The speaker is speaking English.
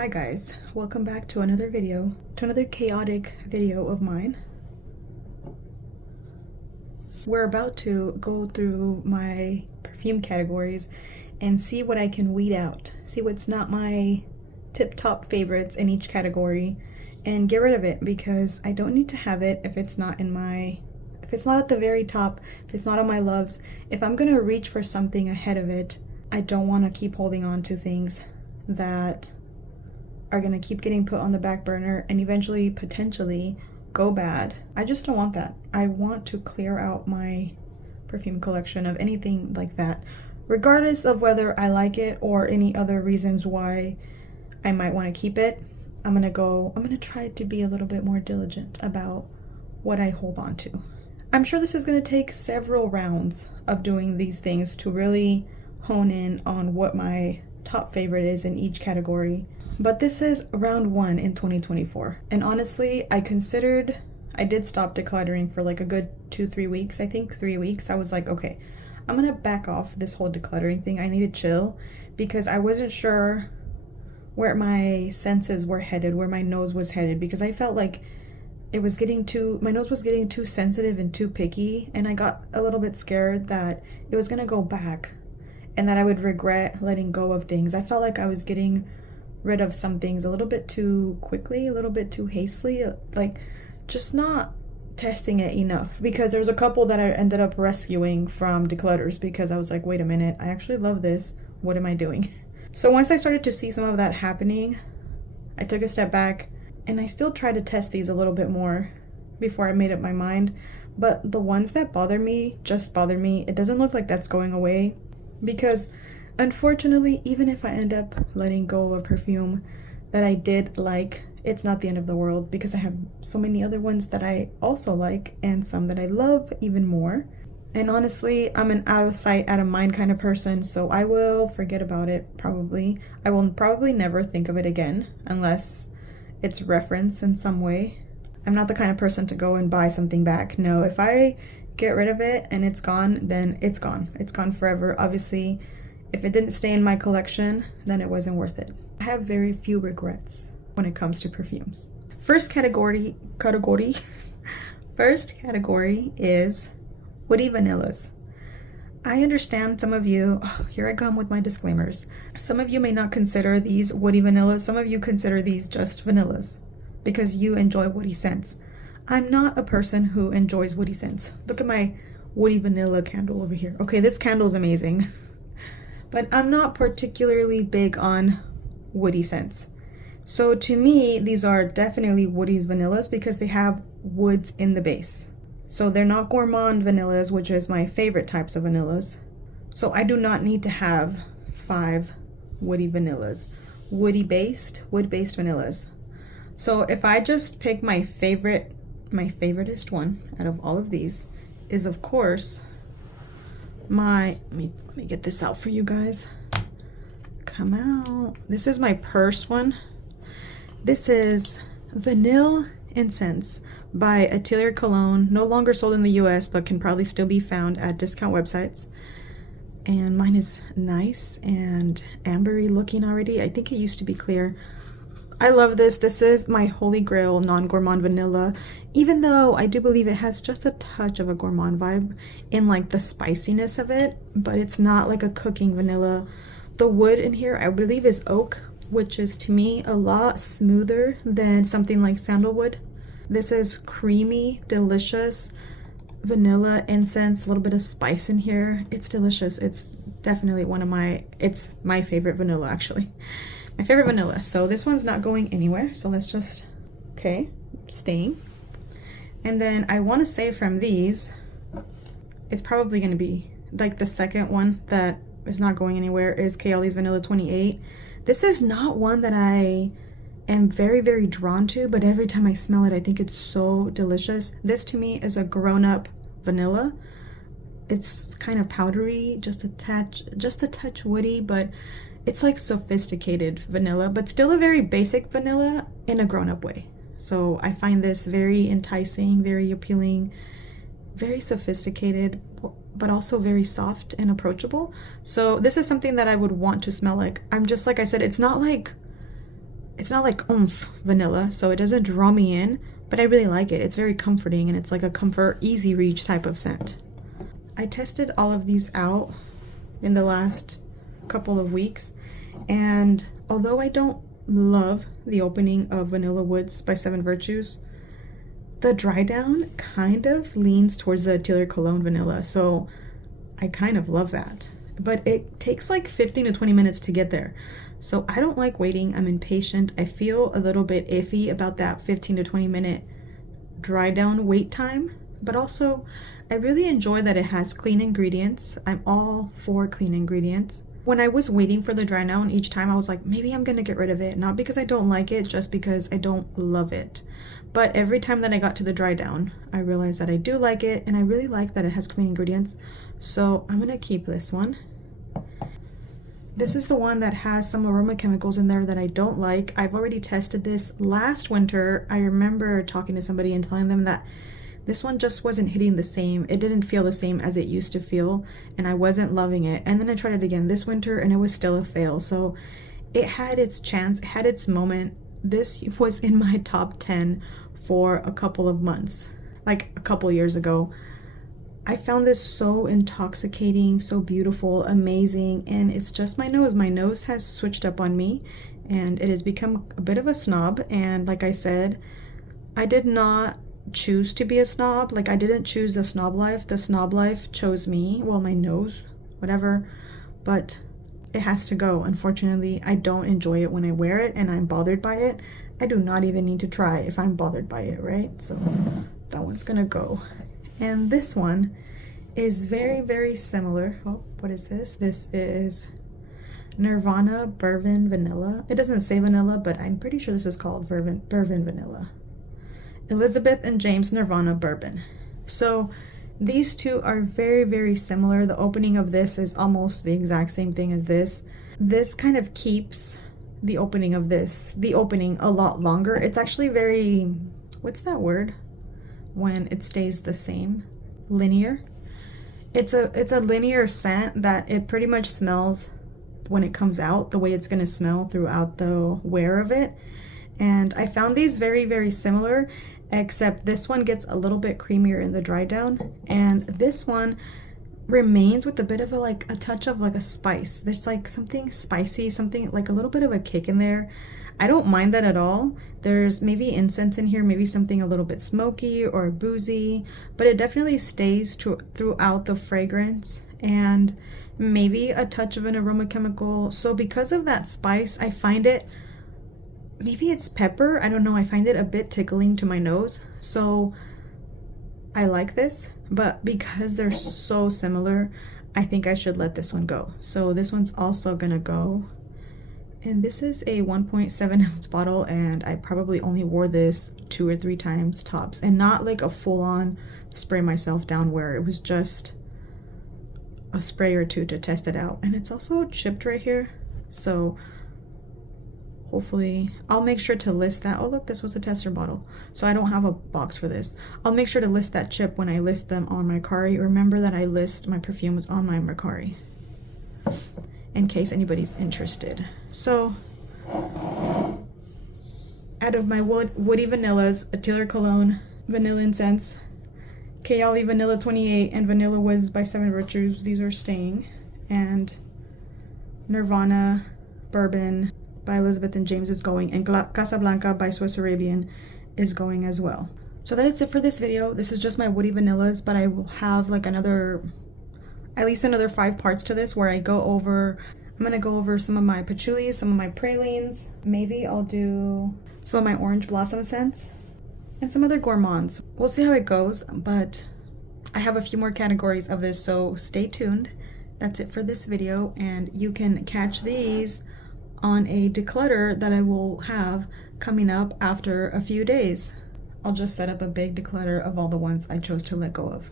Hi guys, welcome back to another video, to another chaotic video of mine. We're about to go through my perfume categories and see what I can weed out, see what's not my tip-top favorites in each category and get rid of it because I don't need to have it if it's not in my, if it's not at the very top, if it's not on my loves. If I'm gonna reach for something ahead of it, I don't want to keep holding on to things that are gonna keep getting put on the back burner and eventually potentially go bad. I just don't want that. I want to clear out my perfume collection of anything like that, regardless of whether I like it or any other reasons why I might want to keep it. I'm gonna try to be a little bit more diligent about what I hold on to. I'm sure this is gonna take several rounds of doing these things to really hone in on what my top favorite is in each category. But this is round 1 in 2024. And honestly, I did stop decluttering for like a good 2-3 weeks. I think 3 weeks. I was like, okay, I'm gonna back off this whole decluttering thing. I need to chill because I wasn't sure where my senses were headed, where my nose was headed, because I felt like it was getting my nose was getting too sensitive and too picky, and I got a little bit scared that it was gonna go back and that I would regret letting go of things. I felt like I was getting rid of some things a little bit too quickly, a little bit too hastily, like just not testing it enough, because there was a couple that I ended up rescuing from declutters because I was like, wait a minute, I actually love this, what am I doing? So once I started to see some of that happening, I took a step back and I still tried to test these a little bit more before I made up my mind. But the ones that bother me just bother me. It doesn't look like that's going away, because unfortunately, even if I end up letting go of a perfume that I did like, it's not the end of the world, because I have so many other ones that I also like and some that I love even more. And honestly, I'm an out of sight, out of mind kind of person, so I will forget about it probably. I will probably never think of it again unless it's referenced in some way. I'm not the kind of person to go and buy something back. No, if I get rid of it and it's gone, then it's gone. It's gone forever. Obviously, if it didn't stay in my collection, then it wasn't worth it. I have very few regrets when it comes to perfumes. First category is woody vanillas. I understand some of you, here I come with my disclaimers. Some of you may not consider these woody vanillas. Some of you consider these just vanillas because you enjoy woody scents. I'm not a person who enjoys woody scents. Look at my woody vanilla candle over here. Okay, this candle is amazing. But I'm not particularly big on woody scents. So to me, these are definitely woody vanillas because they have woods in the base. So they're not gourmand vanillas, which is my favorite types of vanillas. So I do not need to have 5 woody vanillas. Wood-based vanillas. So if I just pick my favoriteest one out of all of these is, of course, let me get this out for you guys. Come out. This is my purse one. This is Vanille Incense by Atelier Cologne. No longer sold in the US, but can probably still be found at discount websites. And mine is nice and ambery looking already. I think it used to be clear. I love this. This is my holy grail non-gourmand vanilla, even though I do believe it has just a touch of a gourmand vibe in like the spiciness of it, but it's not like a cooking vanilla. The wood in here I believe is oak, which is to me a lot smoother than something like sandalwood. This is creamy, delicious vanilla incense, a little bit of spice in here. It's delicious. It's definitely it's my favorite vanilla actually. My favorite vanilla. So this one's not going anywhere. So let's just, okay, staying. And then I want to say from these, it's probably going to be like the second one that is not going anywhere is Kayali's Vanilla 28. This is not one that I am very, very drawn to, but every time I smell it, I think it's so delicious. This to me is a grown-up vanilla. It's kind of powdery, just a touch woody, but it's like sophisticated vanilla, but still a very basic vanilla in a grown-up way. So I find this very enticing, very appealing, very sophisticated, but also very soft and approachable. So this is something that I would want to smell like. I'm just, like I said, it's not like it's not like oomph vanilla, so it doesn't draw me in, but I really like it. It's very comforting, and it's like a comfort, easy reach type of scent. I tested all of these out in the last couple of weeks, and although I don't love the opening of Vanilla Woods by Seven Virtues, the dry down kind of leans towards the Tiller Cologne Vanilla, so I kind of love that. But it takes like 15 to 20 minutes to get there. So I don't like waiting, I'm impatient. I feel a little bit iffy about that 15 to 20 minute dry down wait time, but also I really enjoy that it has clean ingredients. I'm all for clean ingredients. When I was waiting for the dry down each time, I was like, maybe I'm gonna get rid of it. Not because I don't like it, just because I don't love it. But every time that I got to the dry down, I realized that I do like it, and I really like that it has clean ingredients. So I'm gonna keep this one. This is the one that has some aroma chemicals in there that I don't like. I've already tested this last winter. I remember talking to somebody and telling them that this one just wasn't hitting the same. It didn't feel the same as it used to feel, and I wasn't loving it. And then I tried it again this winter, and it was still a fail. So it had its chance, it had its moment. This was in my top 10 for a couple of months, like a couple years ago. I found this so intoxicating, so beautiful, amazing, and it's just my nose. My nose has switched up on me, and it has become a bit of a snob. And like I said, I did not choose to be a snob. Like, I didn't choose the snob life. The snob life chose me. Well, my nose, whatever, but it has to go. Unfortunately, I don't enjoy it when I wear it, and I'm bothered by it. I do not even need to try if I'm bothered by it, right? So that one's gonna go. And this one is very, very similar. Oh, what is this? This is Nirvana Bourbon Vanilla. It doesn't say vanilla, but I'm pretty sure this is called Bourbon Vanilla. Elizabeth and James Nirvana Bourbon. So these two are very, very similar. The opening of this is almost the exact same thing as this. This kind of keeps the opening of the opening a lot longer. It's actually very, what's that word? When it stays the same, linear. It's a linear scent that it pretty much smells when it comes out the way it's gonna smell throughout the wear of it. And I found these very, very similar, except this one gets a little bit creamier in the dry down, and this one remains with a bit of a touch of like a spice. There's like something spicy, something like a little bit of a kick in there. I don't mind that at all. There's maybe incense in here, maybe something a little bit smoky or boozy, but it definitely stays throughout the fragrance, and maybe a touch of an aroma chemical. So because of that spice, I find it, maybe it's pepper, I don't know, I find it a bit tickling to my nose. So I like this, but because they're so similar, I think I should let this one go. So this one's also gonna go. And this is a 1.7 ounce bottle, and I probably only wore this 2 or 3 times tops, and not like a full-on spray myself down wear. It was just a spray or two to test it out. And it's also chipped right here, so hopefully I'll make sure to list that. Oh look, this was a tester bottle, so I don't have a box for this. I'll make sure to list that chip when I list them on Mercari. Remember that I list my perfumes on my Mercari, in case anybody's interested. So out of my woody vanillas, a Tiller Cologne Vanilla Incense, Kayali Vanilla 28, and Vanilla Woods by Seven Virtues, these are staying, and Nirvana Bourbon by Elizabeth and James is going, and Casablanca by Swiss Arabian is going as well. So that is it for this video. This is just my woody vanillas, but I will have like at least another 5 parts to this, where I'm gonna go over some of my patchouli, some of my pralines. Maybe I'll do some of my orange blossom scents and some other gourmands. We'll see how it goes, but I have a few more categories of this, so stay tuned. That's it for this video, and you can catch these on a declutter that I will have coming up after a few days. I'll just set up a big declutter of all the ones I chose to let go of.